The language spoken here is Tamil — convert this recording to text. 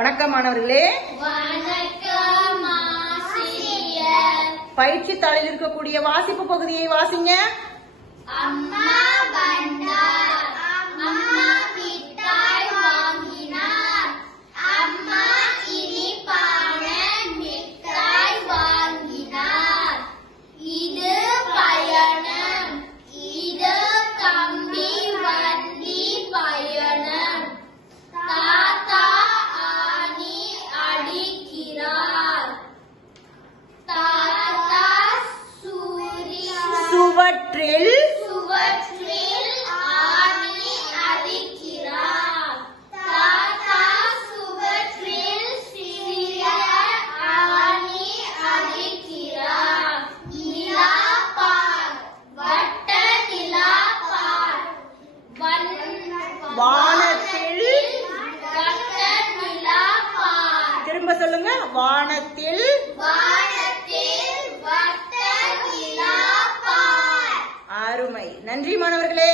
வணக்கம் மாணவர்களே. பயிற்சி தாளில் இருக்கக்கூடிய வாசிப்பு பகுதியை வாசிங்க. அம்மா வந்தார், அம்மா மிட்டாய் வாங்கினார், அம்மா இனிப்பான மிட்டாய் வாங்கினார். இது பயணம், இது கம்பி வண்டி பயணம். தாத்தா ஆணி அடிக்கிறார். தாத்தா சுவற்றில் ஆணி அடிக்கிறார். தாத்தா சுவற்றில் சிறிய ஆணி அடிக்கிறார். நிலா பார், வட்ட நிலா பார். வானத்தில் வட்ட நிலா பார். திரும்ப சொல்லுங்க. வானத்தில் வட்ட நிலா பார். அருமை. நன்றி மாணவர்களே.